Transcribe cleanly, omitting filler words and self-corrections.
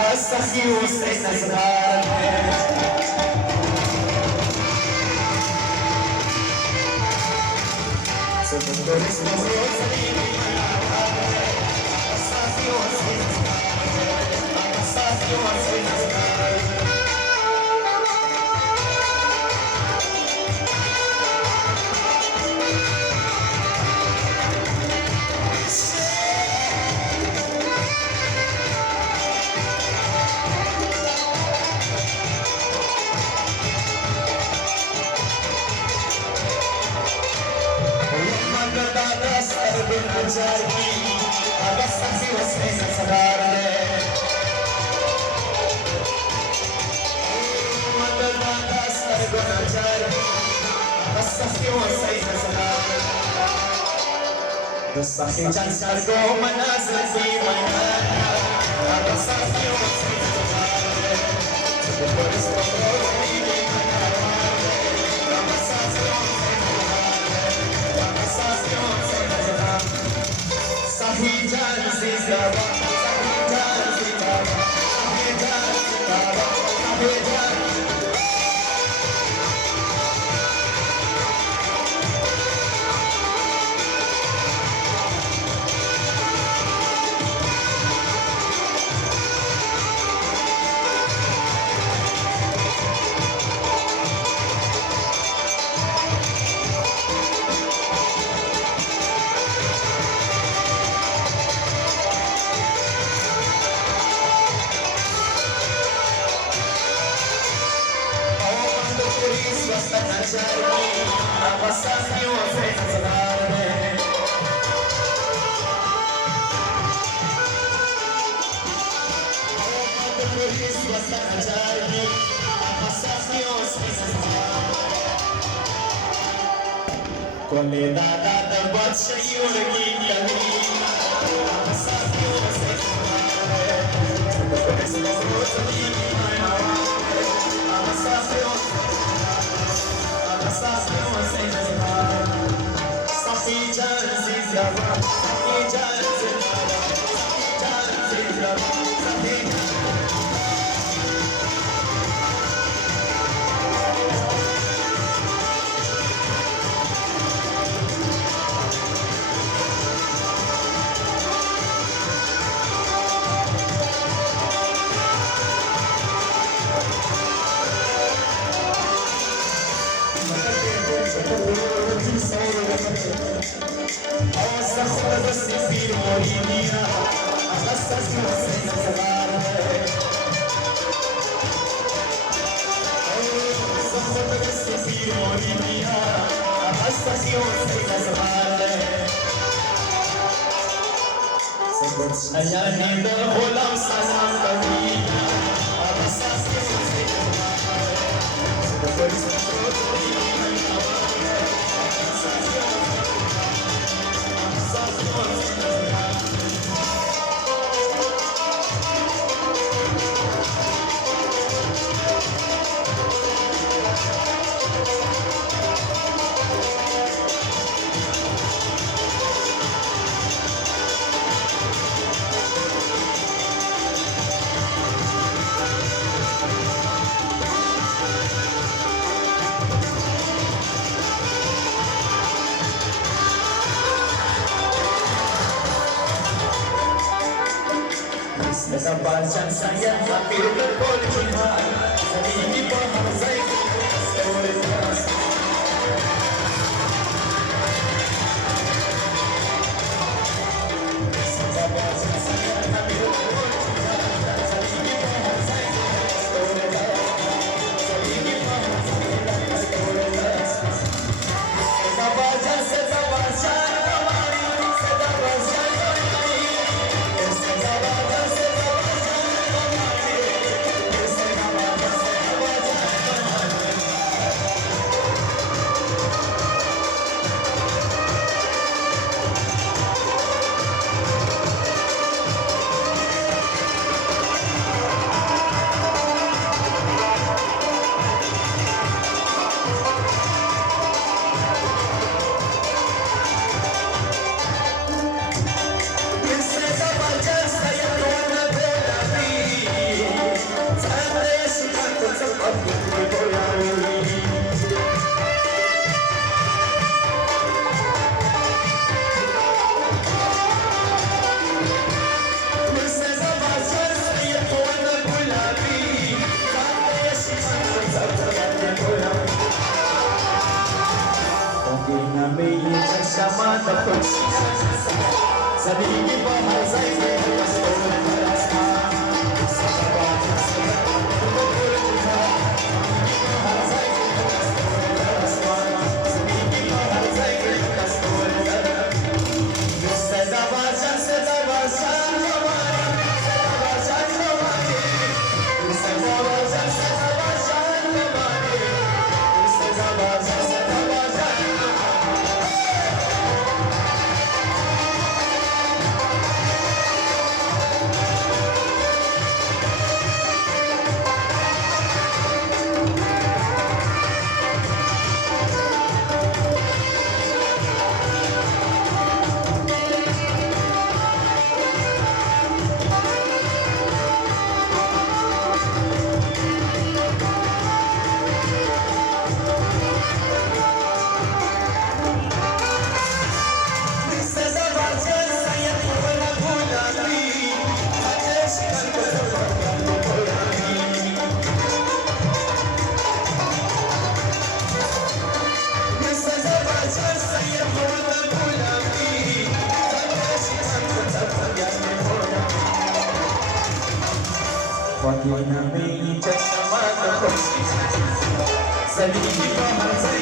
بس أخي وصينا صغار Saking cansar ko manasal si manana Abasaki o sinasabare Pupulis ko ko hindi manaware Abasaki o sinasabare Abasaki o sinasabare Sahijan si Zaba Sahijan si Baba Sahijan si Baba Sahijan Abasaki o sinasabare Pupulis basta ajari Abasaki o sinasabare Kole dada dabat sayo naging kami Abasaki o sinasabare Pupulis basta ajari Abasaki o Ayani berhulam salam kami Abasaki o Nabasan saya hampir berpolihan Sedikit bahasa itu Sekaligus Nabasan saya hampir berpolihan Sedikit bahasa itu Sedikit bahasa itu Nabasan sedabasan kembali Sedabasan kembali Sedabasan सलीगी बाहर जायचे कस्तूर बरसना सदाबाजी Wakina me chashma ko sali ki bahar se